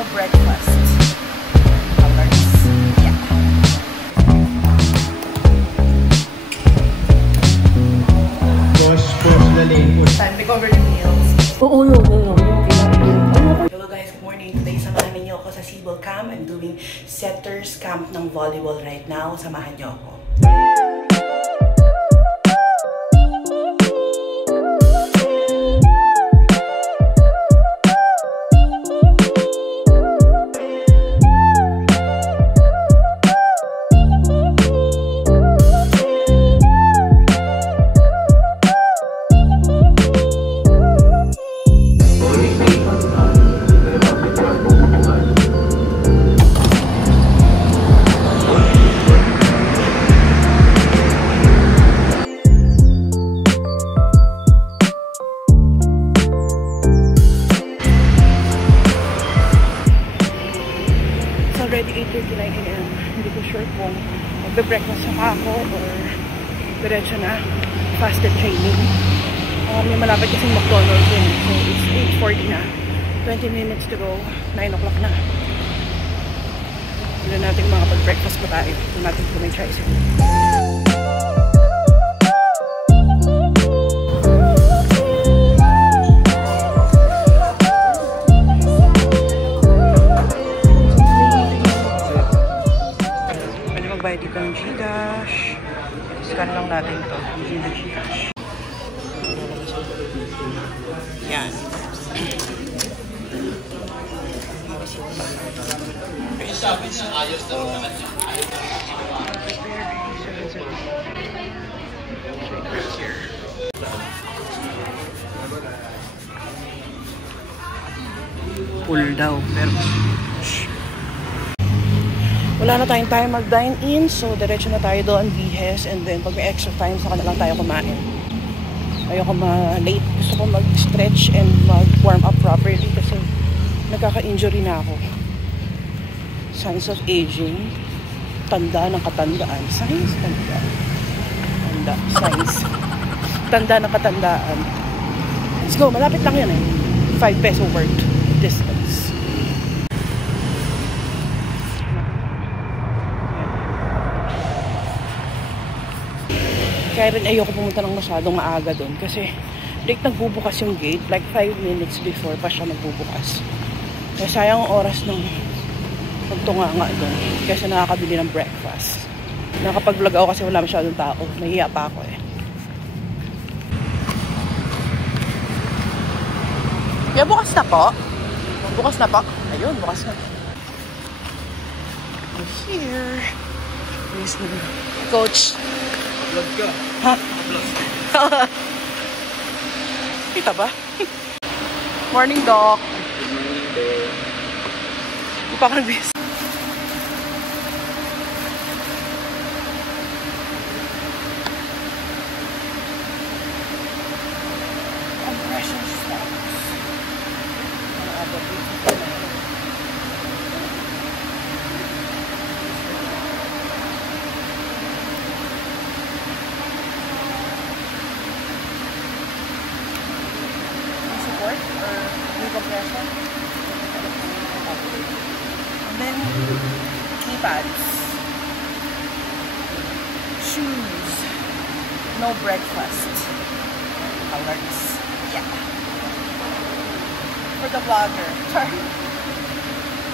no breakfast. Colors. Yeah. Push the lane. Time to cover the meals. Oo, no. Hello guys, good morning. Today samahan niyo ako sa Cebu Camp. I'm doing setters camp ng volleyball right now. Samahan niyo ako. Already 8:39 AM. Hindi ko sure kung magbe-breakfast na ako or diretso na fasted training. May malapit kasing McDonald's din. So it's 8:40 na. 20 minutes to go. 9 o'clock na. Hindi na natin makapag-breakfast pa tayo. Hindi natin kung may tricycle. Bayad dito ng Gcash. Scan lang natin ito. Using the Gcash. Yan. Full daw. Pero wala na tayong time mag-dine in, so diretso na tayo doon, Vihes, and then pag may extra time, saka na lang tayo kumain. Ayoko ma-late. Gusto ko mag-stretch and mag-warm up properly kasi nagkaka-injury na ako. Signs of aging. Tanda ng katandaan. Signs? Tanda. Signs. Tanda ng katandaan. Let's go. Malapit lang yan eh. 5 peso worth distance. Kaya rin ayoko pumunta ng masyadong maaga doon kasi late nagbubukas yung gate, like 5 minutes before pa siya nagbubukas. Kaya sayang ang oras ng pagtunganga doon kasi nakakabili ng breakfast. Nakapag-vlog ako kasi wala masyadong tao. Nahiya pa ako eh. Kaya bukas na po. Bukas na po. Ayun, bukas na. We're here. Please, Coach. Vlog ka. Ha? Kita ba? Morning, Doc. Good morning, Doc. Hindi pa ako nag-bis. Compression steps. Support or decompression. And then knee pads. Shoes. No breakfast. Colors. Yeah. For the vlogger. Sorry.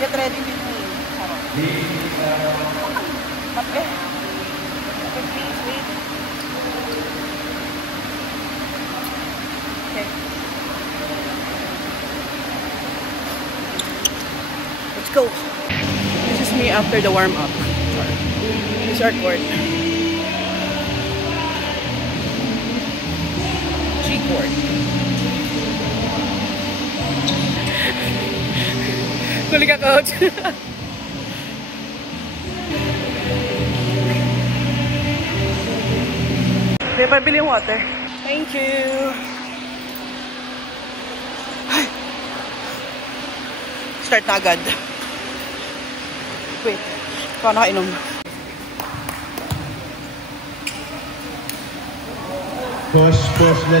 Get ready with me. Okay. Okay, please wait. Okay. Let's go. This is me after the warm-up. This is our court. G-court. Kuli ka, coach. Hindi, pabili yung water. Thank you. Start na agad. Wait. Paano nakainom? Push the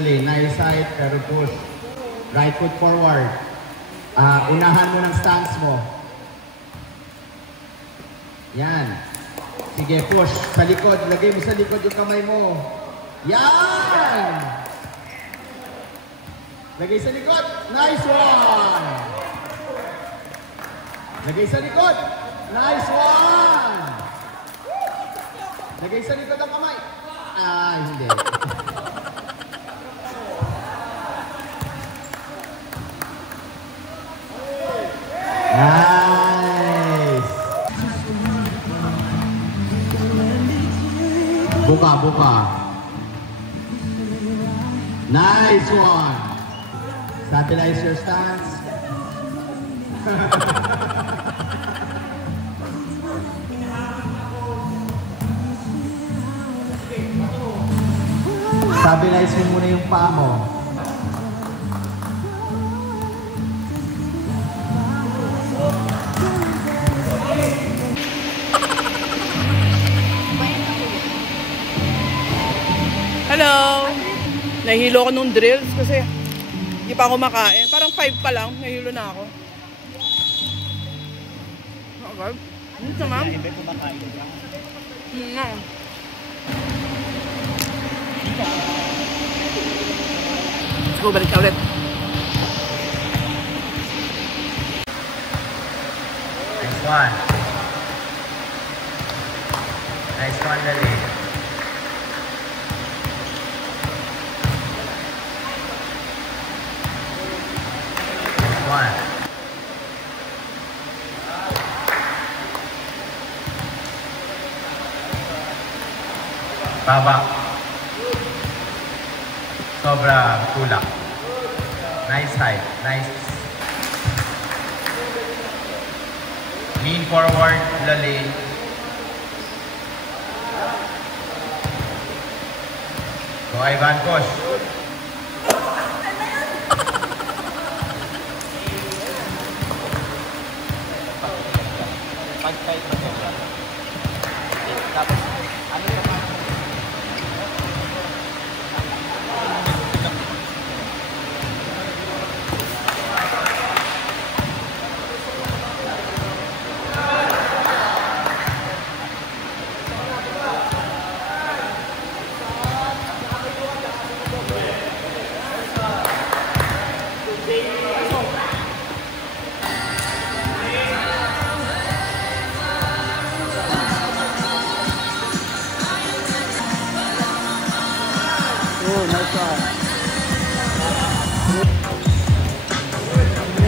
lane. Nice side, pero push. Right foot forward. Unahan mo ng stance mo. Yan. Sige, push. Sa likod. Lagay mo sa likod yung kamay mo. Yan! Lagay sa likod. Nice one! Lagay sa likod. Nice one! Lagay sa likod ang kamay. Hindi. Nice! Buka. Nice one! Stabilize your stance. Stabilize mo muna yung paa mo. Hello! Nahihilo ko nung drills kasi hindi pa ako makain. Parang 5 pa lang, nahihilo na ako. Okay. Ano sa ma'am? Let's go, balik ka ulit. Nice one. Nice one, Lali. Nice one. Baba. Sobra kulang. Nice height. Nice. Lean forward, Lali. Go, Ivan, push. Tapos, ano yung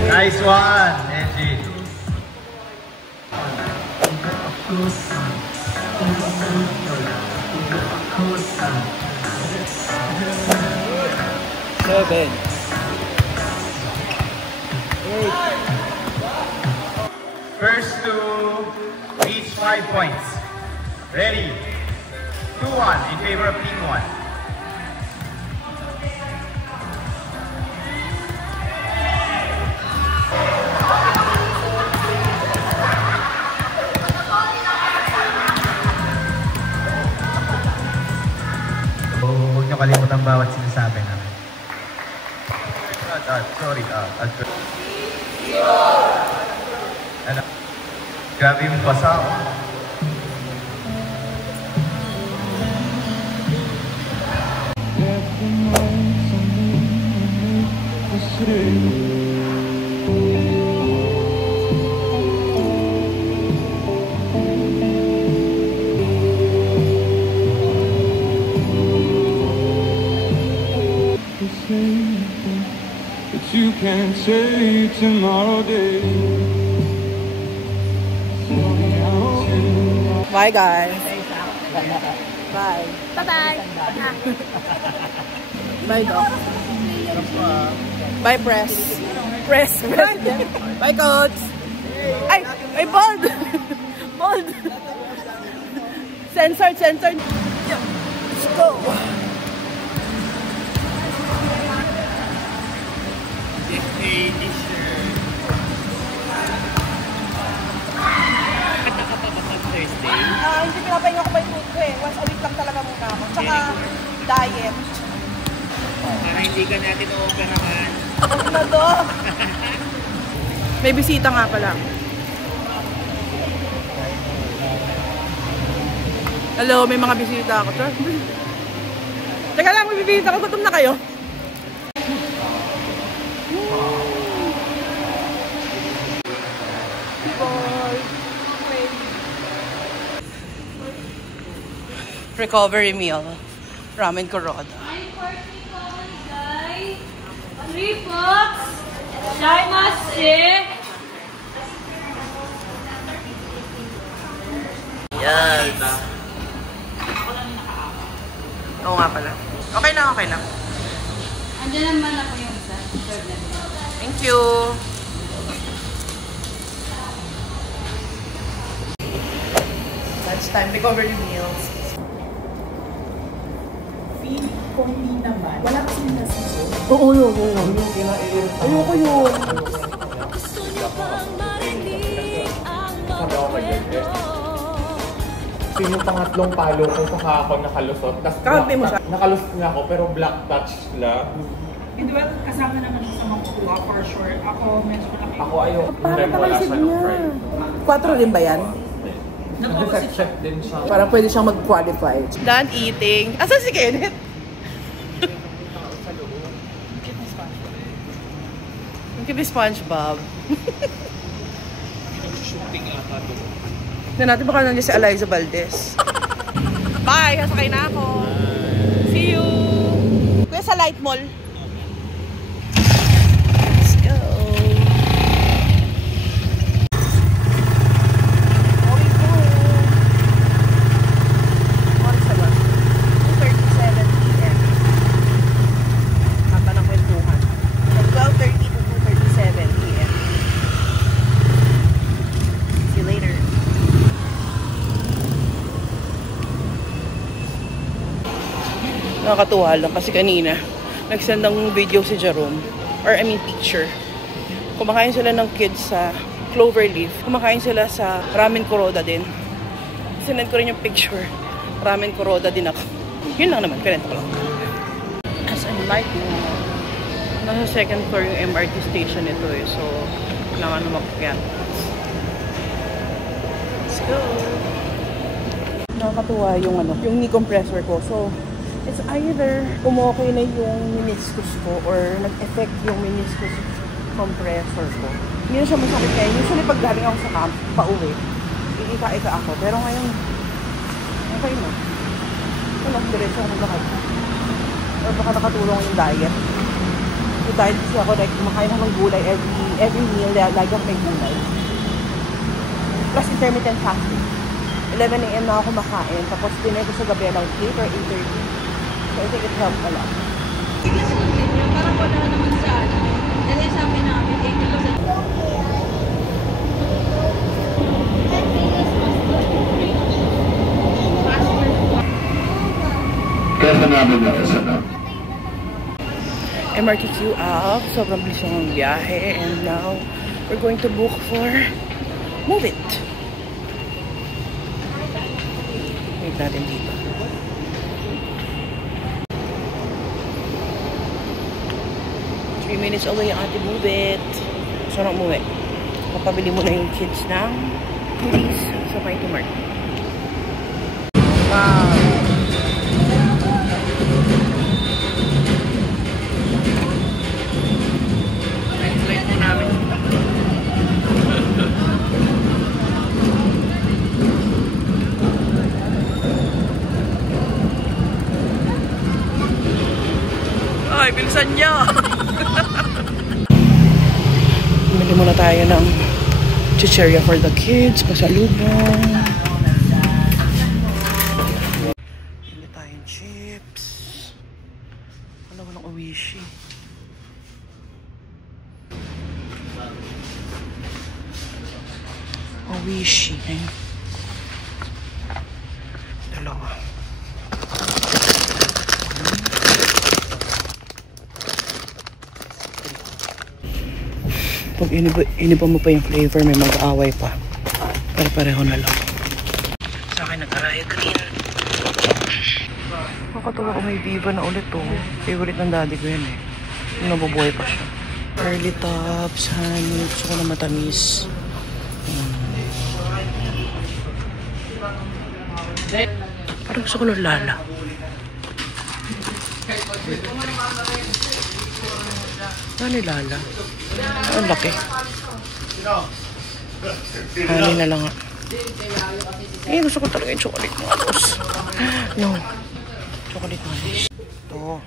Nice one, Angie. Seven. First two, each 5 points. Ready? 2-1 in favor of team 1. Huwag niyo kalimutan bawat sinasabi namin. Sorry. Ano? Grabe yung basa. But you can't say tomorrow day. Bye, guys. Bye. Bye-bye. Bye, Doc. Bye, Press. Press. President. Bye, Coach. Ay, bold. Bold. Censored. Let's go. Hindi pinapahinga ko may food ko eh. Once a week lang talaga muna ako. Tsaka diet. Para hindi ka natin o-operahan. Huwag na to. May bisita nga pala. Hello, may mga bisita ako. Teka lang, may bisita ako. Gutom na kayo? Recovery meal. Ramen Kuroda. 3 bucks. Shimasu. Yes. Oo nga pala. Okay na, okay na. Andiyan naman ako yung isa. Thank you. Lunchtime, recovery meals. Kung hindi naman, wala kasi nasiso. Oo, yun. Ayoko yun. So yung pangatlong palo ko, saka ako nakalusot. Kakampi mo siya? Nakalusot nga ako, pero black touch lang. Hindi ba kasama naman siya sa makuha for sure? Ako medyo malaki. Ako ayaw. Parang nakalsip niya. 4 rin ba yan? Defect check din siya. Parang pwede siyang mag-qualify. Done eating. Asan si Kenneth? Ang cute ni SpongeBob. Shooting ata doon. Tignan natin baka nandiyan si Eliza Valdez. Bye! Sasakay na ako. See you! Kuya sa Light Mall. Let's go! Going home. Oras na ba? 2:37 p.m. Haba ng kwentuhan. From 12:30 to 2:37 p.m. See you later. Nakakatuwa lang kasi kanina nag-send ng video si Jerome, or I mean picture. Kumakain sila ng kids sa Cloverleaf. Kumakain sila sa Ramen Kuroda din. Sinend ko rin yung picture. Ramen Kuroda din ako. Yun lang naman, kanento ko lang. As I'm like, nasa second floor yung MRT station ito eh. So, kailangan na makakyan. Let's go! Nakakatuwa yung yung knee compressor ko. So, it's either umokay na yung meniscus ko or nag-effect yung meniscus compressor ko. Hindi na siya masakit ngayon. Usually pag galing ako sa camp, pauwi, iika-ika ako. Pero ngayon, okay na. Wala, diretso ako maglakad. Or baka nakatulong yung diet. So diet kasi ako, like, kumakain ako ng gulay every meal, lagi ako may gulay. Plus intermittent fasting. 11 a.m. na ako kumakain. Tapos dinner ko sa gabi around 8 or 8:30. So, I think it helped a lot. Parang wala naman sa ano. Dahil sabi namin, 80%. MRT queue up. Sobrang bilis ng biyahe. And now, we're going to book for Move It. Wait natin dito. Minutes away ang ate Move It. So, na umuwi. Papabili mo na yung kids ng goodies sa Mighty Mart. Wow! Night po namin. Ay, bilisan niya! Bumili muna tayo ng chicheria for the kids, pasalubong. Bumili tayong chips. Wala walang Oishi. Oishi. Dalawa. Pag iniba mo pa yung flavor, may mag-aaway pa. Pero pareho na lang. Sa akin, nag-araya green. Nakakatawa ko may Viva na ulit to. Favorite ng daddy ko yun eh. Yung nabubuhay pa siya. Early tops, honey. Gusto ko na matamis. Parang gusto ko ng lala. Ano yung lala? Ang laki. Honey na lang nga. Eh, gusto ko talaga yung chocolate malus. No. Chocolate malus. Ito.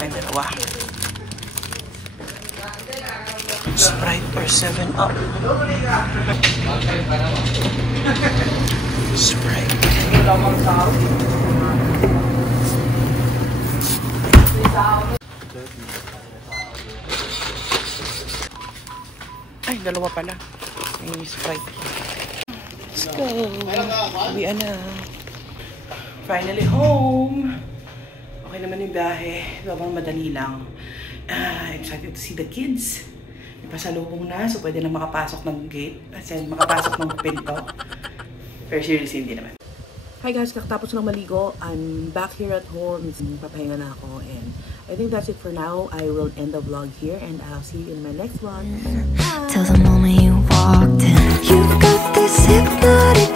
Tayong dalawa. Sprite or 7-Up. Sprite. Ay, dalawa pala. May Sprite. Let's go. Uwian na. Finally home. Okay naman yung biyahe. Babang madali lang. Excited to see the kids. May pasalubong na, so pwede na makapasok ng gate. Kasi makapasok ng pinto. Pero seriously, hindi naman. Hi guys, kakatapos lang maligo. I'm back here at home. Papahinga na ako. And I think that's it for now. I will end the vlog here and I'll see you in my next one. Bye! Till the moment you walked in, you've got this hypnotic